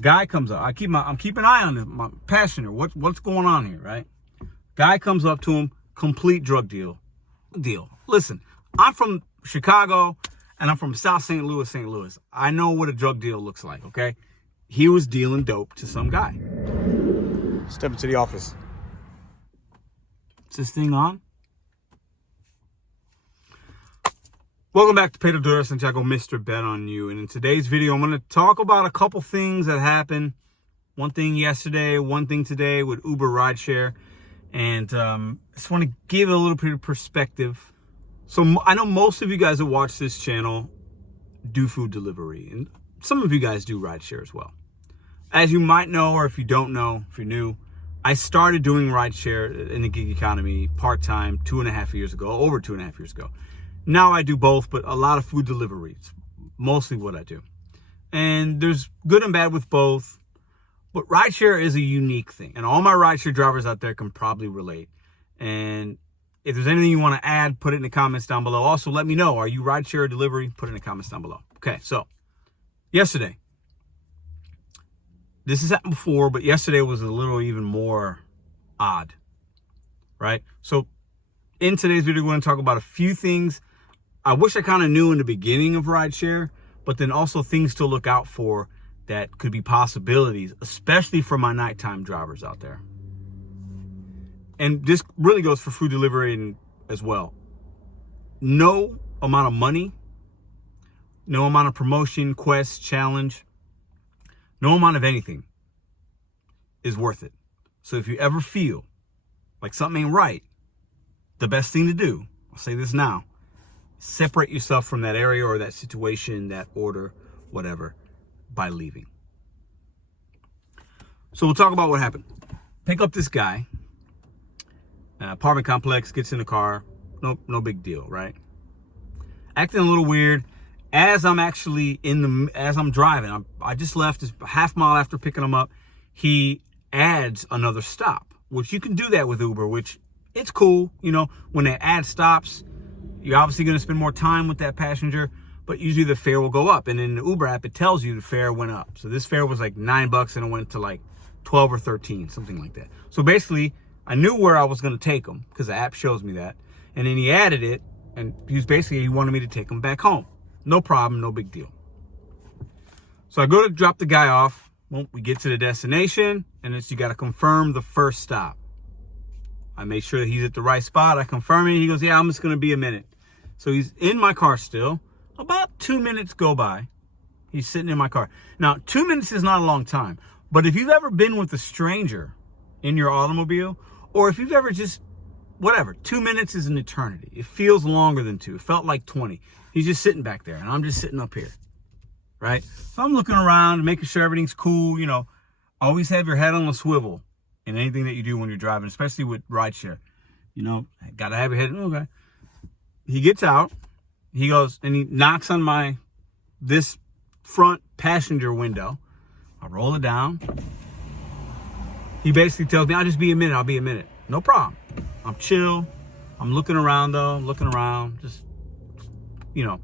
Guy comes up. I'm keeping an eye on him. My passenger. What's going on here, right? Guy comes up to him. Complete drug deal. Listen, I'm from Chicago and I'm from South St. Louis, St. Louis. I know what a drug deal looks like, okay? He was dealing dope to some guy. Step into the office. Is this thing on? Welcome back to Pedro de Santiago, Mr.BetonYou. And in today's video, I'm going to talk about a couple things that happened. One thing yesterday, one thing today with Uber Rideshare. And I just want to give a little bit of perspective. So I know most of you guys that watch this channel do food delivery. And some of you guys do Rideshare as well. As you might know, or if you don't know, if you're new, I started doing Rideshare in the gig economy part-time 2.5 years ago, over 2.5 years ago. Now I do both, but a lot of food delivery. It's mostly what I do. And there's good and bad with both. But Rideshare is a unique thing. And all my Rideshare drivers out there can probably relate. And if there's anything you want to add, put it in the comments down below. Also, let me know. Are you Rideshare or delivery? Put it in the comments down below. Okay, so yesterday. This has happened before, but yesterday was a little even more odd. Right? So in today's video, we're going to talk about a few things I wish I kind of knew in the beginning of Rideshare, but then also things to look out for that could be possibilities, especially for my nighttime drivers out there. And this really goes for food delivery as well. No amount of money, no amount of promotion, quest, challenge, no amount of anything is worth it. So if you ever feel like something ain't right, the best thing to do, I'll say this now, separate yourself from that area or that situation, that order, whatever, by leaving. So we'll talk about what happened. Pick up this guy, apartment complex, gets in the car, no big deal, right? Acting a little weird. As I'm actually as I'm driving, I just left, just a half mile after picking him up, he adds another stop, which you can do that with Uber, which it's cool. You know, when they add stops, you're obviously going to spend more time with that passenger, but usually the fare will go up. And in the Uber app, it tells you the fare went up. So this fare was like $9 and it went to like 12 or 13, something like that. So basically, I knew where I was going to take him because the app shows me that. And then he added it, and he wanted me to take him back home. No problem, no big deal. So I go to drop the guy off. Well, we get to the destination, and you got to confirm the first stop. I make sure that he's at the right spot. I confirm it. He goes, yeah, I'm just going to be a minute. So he's in my car still. About 2 minutes go by. He's sitting in my car. Now, 2 minutes is not a long time. But if you've ever been with a stranger in your automobile, or if you've ever just, whatever, 2 minutes is an eternity. It feels longer than 2. It felt like 20. He's just sitting back there, and I'm just sitting up here, right? So I'm looking around, making sure everything's cool. You know, always have your head on a swivel in anything that you do when you're driving, especially with Rideshare. You know, got to have your head, okay. He gets out. He goes, and he knocks on this front passenger window. I roll it down. He basically tells me, I'll just be a minute. I'll be a minute. No problem. I'm chill. I'm looking around though. I'm looking around. Just, you know,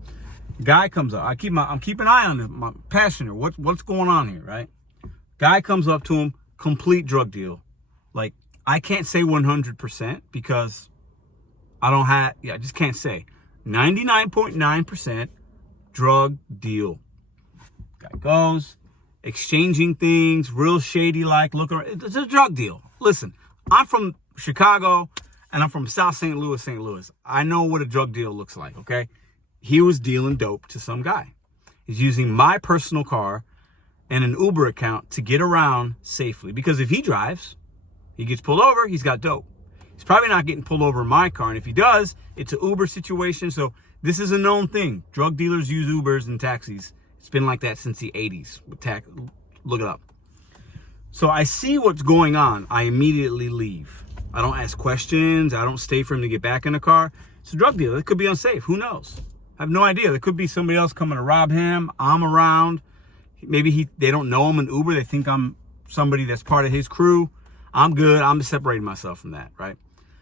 guy comes up. I'm keeping an eye on him. My passenger. What's going on here, right? Guy comes up to him. Complete drug deal. Like, I can't say 100% because I just can't say. 99.9% drug deal. Guy goes, exchanging things, real shady like, look around. It's a drug deal. Listen, I'm from Chicago and I'm from South St. Louis, St. Louis. I know what a drug deal looks like, okay? He was dealing dope to some guy. He's using my personal car and an Uber account to get around safely. Because if he drives, he gets pulled over, he's got dope. He's probably not getting pulled over in my car. And if he does, it's an Uber situation. So this is a known thing. Drug dealers use Ubers and taxis. It's been like that since the 80s. Look it up. So I see what's going on. I immediately leave. I don't ask questions. I don't stay for him to get back in the car. It's a drug deal. It could be unsafe. Who knows? I have no idea. There could be somebody else coming to rob him. I'm around. Maybe they don't know I'm an Uber. They think I'm somebody that's part of his crew. I'm good. I'm separating myself from that, right?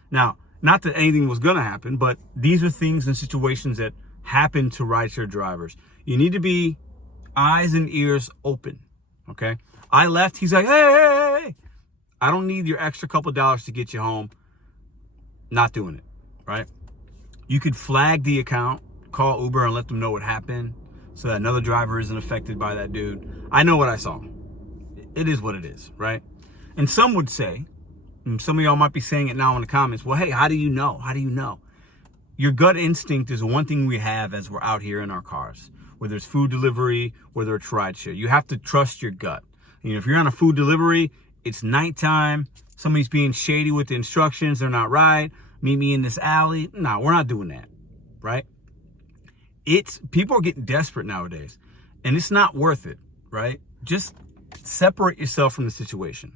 Now, not that anything was going to happen, but these are things and situations that happen to rideshare drivers. You need to be eyes and ears open, okay? I left. He's like, hey. I don't need your extra couple dollars to get you home. Not doing it, right? You could flag the account, call Uber and let them know what happened so that another driver isn't affected by that dude. I know what I saw. It is what it is, right? And some would say, and some of y'all might be saying it now in the comments, well, hey, how do you know? How do you know? Your gut instinct is one thing we have as we're out here in our cars, whether it's food delivery, whether it's rideshare. You have to trust your gut. You know, if you're on a food delivery, it's nighttime, somebody's being shady with the instructions, they're not right, meet me in this alley. No, we're not doing that, right? People are getting desperate nowadays, and it's not worth it, right? Just separate yourself from the situation.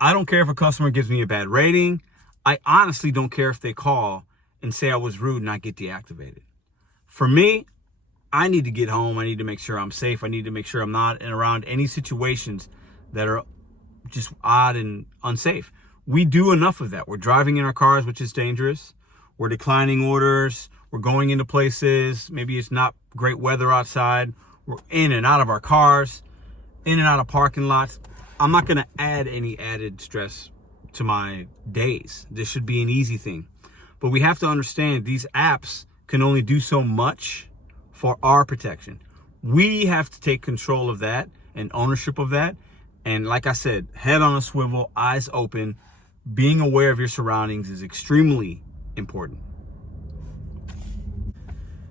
I don't care if a customer gives me a bad rating. I honestly don't care if they call and say I was rude and I get deactivated. For me, I need to get home. I need to make sure I'm safe. I need to make sure I'm not in around any situations that are just odd and unsafe. We do enough of that. We're driving in our cars, which is dangerous. We're declining orders. We're going into places. Maybe it's not great weather outside. We're in and out of our cars, in and out of parking lots. I'm not going to add any added stress to my days. This should be an easy thing. But we have to understand these apps can only do so much for our protection. We have to take control of that and ownership of that. And like I said, head on a swivel, eyes open, being aware of your surroundings is extremely important.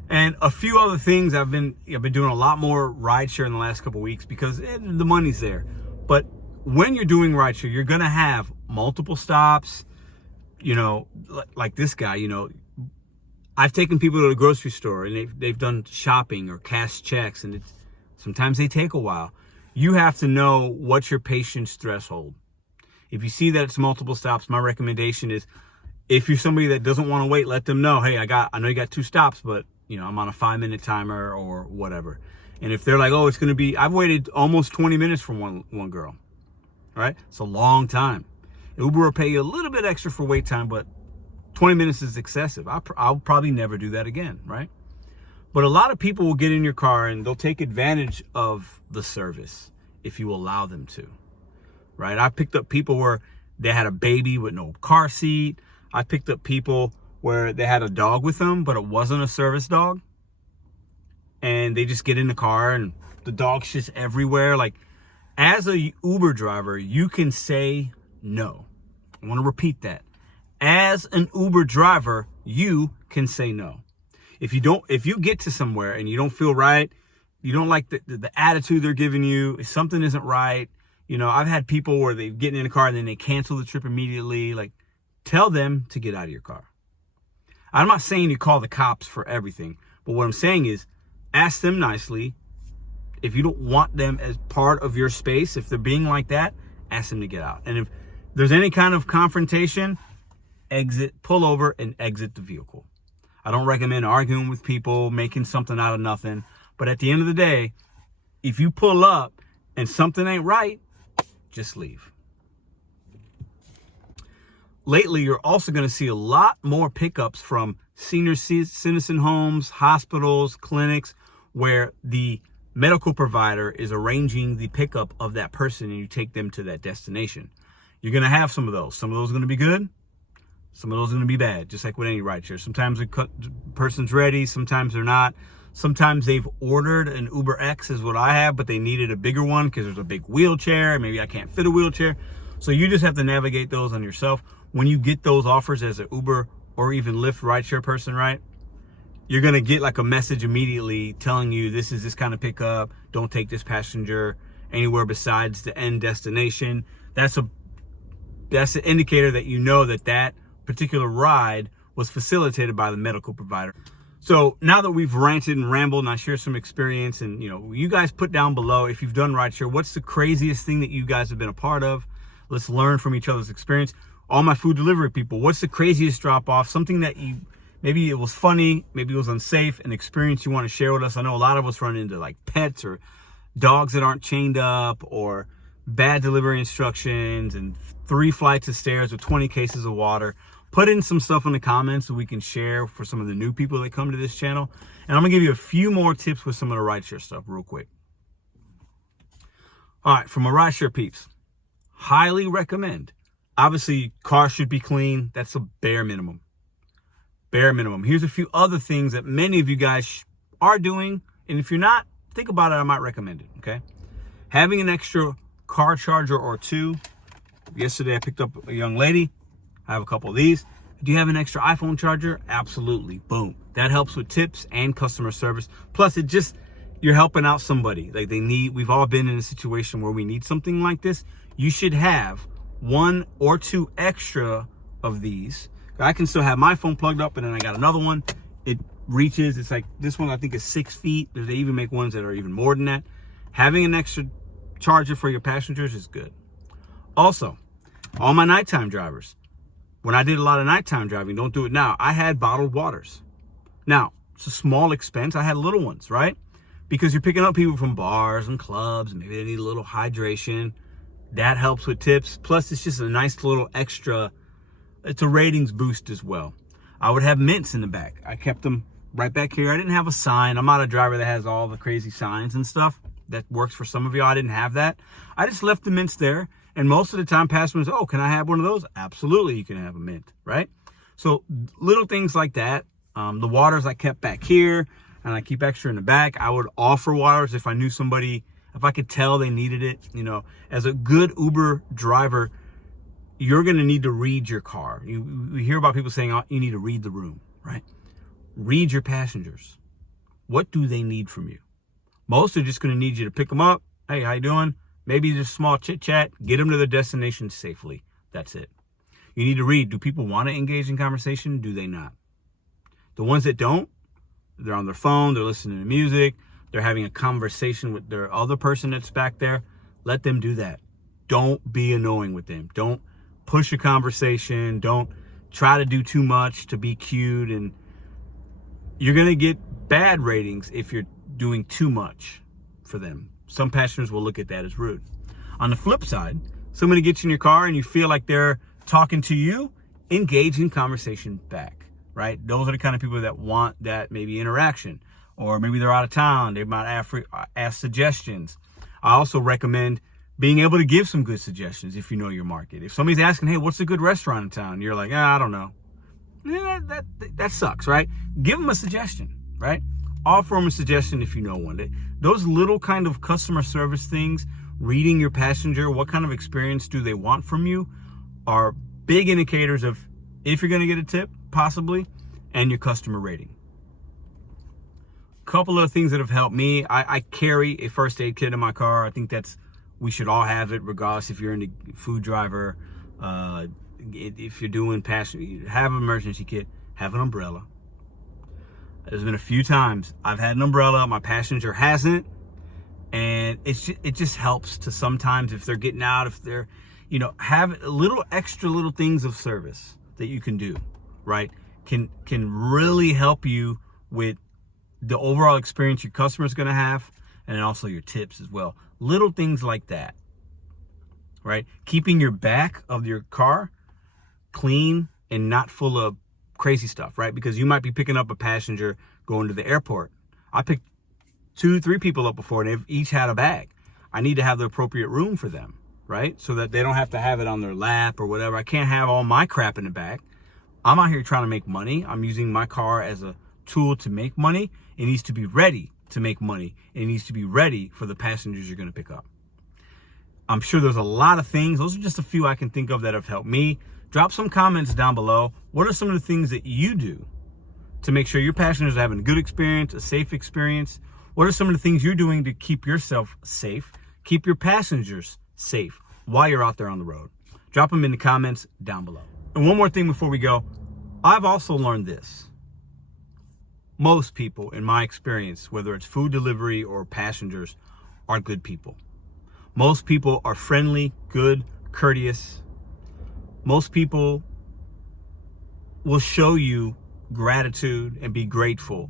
And a few other things, I've been doing a lot more rideshare in the last couple of weeks because the money's there. But when you're doing rideshare, you're gonna have multiple stops. You know, like this guy. You know, I've taken people to the grocery store and they've done shopping or cash checks, and sometimes they take a while. You have to know what's your patience threshold. If you see that it's multiple stops, my recommendation is, if you're somebody that doesn't want to wait, let them know, hey, I know you got 2 stops, but you know, I'm on a 5-minute timer or whatever. And if they're like, oh, it's going to be, I've waited almost 20 minutes for one girl, right? It's a long time. Uber will pay you a little bit extra for wait time, but 20 minutes is excessive. I'll probably never do that again, right? But a lot of people will get in your car and they'll take advantage of the service if you allow them to, right? I picked up people where they had a baby with no car seat. I picked up people where they had a dog with them, but it wasn't a service dog. And they just get in the car and the dog's just everywhere. Like, as a Uber driver, you can say no. I want to repeat that. As an Uber driver, you can say no. If you get to somewhere and you don't feel right, you don't like the attitude they're giving you, if something isn't right, you know, I've had people where they get in a car and then they cancel the trip immediately. Like, tell them to get out of your car. I'm not saying you call the cops for everything, but what I'm saying is ask them nicely. If you don't want them as part of your space, if they're being like that, ask them to get out. And if there's any kind of confrontation, pull over and exit the vehicle. I don't recommend arguing with people, making something out of nothing. But at the end of the day, if you pull up and something ain't right, just leave. Lately, you're also going to see a lot more pickups from senior citizen homes, hospitals, clinics, where the medical provider is arranging the pickup of that person and you take them to that destination. You're going to have some of those. Some of those are going to be good. Some of those are going to be bad, just like with any rideshare. Sometimes the person's ready, sometimes they're not. Sometimes they've ordered an Uber X is what I have, but they needed a bigger one because there's a big wheelchair. Maybe I can't fit a wheelchair. So you just have to navigate those on yourself. When you get those offers as an Uber or even Lyft rideshare person, right, you're going to get like a message immediately telling you this is this kind of pickup. Don't take this passenger anywhere besides the end destination. That's an indicator that you know that particular ride was facilitated by the medical provider. So now that we've ranted and rambled and I share some experience, and you know, you guys put down below if you've done rideshare, what's the craziest thing that you guys have been a part of? Let's learn from each other's experience. All my food delivery people, what's the craziest drop off? Something that maybe it was funny, maybe it was unsafe, an experience you want to share with us. I know a lot of us run into like pets or dogs that aren't chained up, or bad delivery instructions and 3 flights of stairs with 20 cases of water. Put in some stuff in the comments so we can share for some of the new people that come to this channel. And I'm gonna give you a few more tips with some of the rideshare stuff real quick. All right, from my rideshare peeps, highly recommend. Obviously, car should be clean. That's a bare minimum. Bare minimum. Here's a few other things that many of you guys are doing. And if you're not, think about it. I might recommend it, okay? Having an extra car charger or two. Yesterday, I picked up a young lady. I have a couple of these. Do you have an extra iPhone charger? Absolutely. Boom. That helps with tips and customer service. Plus, you're helping out somebody. Like we've all been in a situation where we need something like this. You should have one or two extra of these. I can still have my phone plugged up, and then I got another one. It reaches, it's like, this one I think is 6 feet. They even make ones that are even more than that. Having an extra charger for your passengers is good. Also, all my nighttime drivers, when I did a lot of nighttime driving, don't do it now, I had bottled waters. Now, it's a small expense. I had little ones, right? Because you're picking up people from bars and clubs, maybe they need a little hydration. That helps with tips. Plus, it's just a nice little extra, it's a ratings boost as well. I would have mints in the back. I kept them right back here. I didn't have a sign. I'm not a driver that has all the crazy signs and stuff. That works for some of you. I didn't have that. I just left the mints there. And most of the time, passengers, oh, can I have one of those? Absolutely, you can have a mint, right? So little things like that. The waters I kept back here, and I keep extra in the back. I would offer waters if I knew somebody, if I could tell they needed it. You know, as a good Uber driver, you're going to need to read your car. You hear about people saying, oh, you need to read the room, right? Read your passengers. What do they need from you? Most are just going to need you to pick them up. Hey, how you doing? Maybe just small chit chat. Get them to their destination safely. That's it. You need to read. Do people want to engage in conversation? Do they not? The ones that don't, they're on their phone. They're listening to music. They're having a conversation with their other person that's back there. Let them do that. Don't be annoying with them. Don't push a conversation. Don't try to do too much to be cute. And you're going to get bad ratings if you're doing too much for them. Some passengers will look at that as rude. On the flip side, somebody gets in your car and you feel like they're talking to you, engage in conversation back, right? Those are the kind of people that want that maybe interaction, or maybe they're out of town. They might ask suggestions. I also recommend being able to give some good suggestions if you know your market. If somebody's asking, hey, what's a good restaurant in town? You're like, I don't know. That sucks, right? Give them a suggestion, right? Offer them a suggestion if you know one. Those little kind of customer service things, reading your passenger, what kind of experience do they want from you, are big indicators of if you're going to get a tip, possibly, and your customer rating. Couple of things that have helped me. I carry a first aid kit in my car. I think we should all have it, regardless if you're a food driver, if you're doing passenger, have an emergency kit, have an umbrella. There's been a few times I've had an umbrella, my passenger hasn't, and it just helps to sometimes if they're getting out, if they're, have little things of service that you can do, right? Can really help you with the overall experience your customer's going to have, and also your tips as well. Little things like that, right? Keeping your back of your car clean and not full of crazy stuff, right? Because you might be picking up a passenger going to the airport. I picked 2-3 people up before, and they've each had a bag. I need to have the appropriate room for them, right? So that they don't have to have it on their lap or whatever. I can't have all my crap in the back. I'm out here trying to make money. I'm using my car as a tool to make money. It needs to be ready to make money. It needs to be ready for the passengers you're going to pick up. I'm sure there's a lot of things. Those are just a few I can think of that have helped me. Drop some comments down below. What are some of the things that you do to make sure your passengers are having a good experience, a safe experience? What are some of the things you're doing to keep yourself safe, keep your passengers safe while you're out there on the road? Drop them in the comments down below. And one more thing before we go. I've also learned this. Most people, in my experience, whether it's food delivery or passengers, are good people. Most people are friendly, good, courteous. Most people will show you gratitude and be grateful.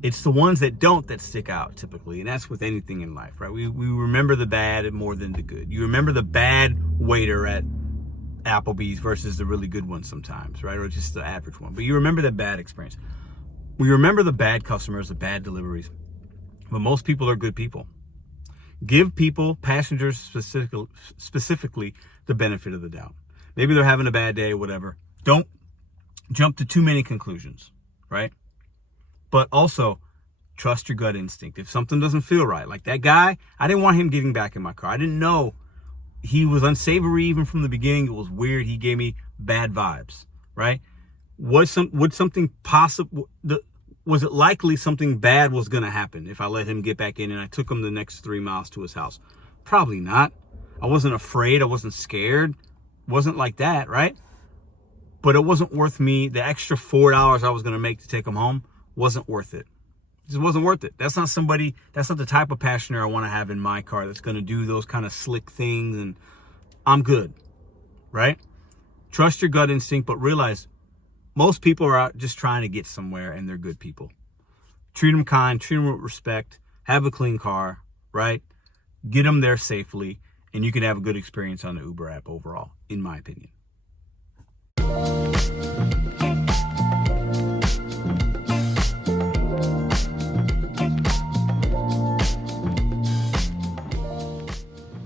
It's the ones that don't that stick out typically, and that's with anything in life, right? We remember the bad more than the good. You remember the bad waiter at Applebee's versus the really good one sometimes, right? Or just the average one. But you remember the bad experience. We remember the bad customers, the bad deliveries. But most people are good people. Give people, passengers specifically, the benefit of the doubt. Maybe they're having a bad day, whatever. Don't jump to too many conclusions, right? But also, trust your gut instinct. If something doesn't feel right, like that guy, I didn't want him getting back in my car. I didn't know. He was unsavory even from the beginning. It was weird. He gave me bad vibes, right? Was it likely something bad was going to happen if I let him get back in and I took him the next 3 miles to his house? Probably not. I wasn't afraid. I wasn't scared. Wasn't like that, right? But it wasn't worth me. The extra $4 I was going to make to take him home wasn't worth it. It just wasn't worth it. That's not the type of passenger I want to have in my car that's going to do those kind of slick things, and I'm good, right? Trust your gut instinct, but realize most people are out just trying to get somewhere, and they're good people. Treat them kind, treat them with respect, have a clean car, right? Get them there safely, and you can have a good experience on the Uber app overall, in my opinion.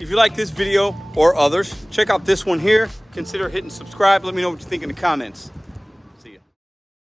If you like this video or others, check out this one here. Consider hitting subscribe. Let me know what you think in the comments.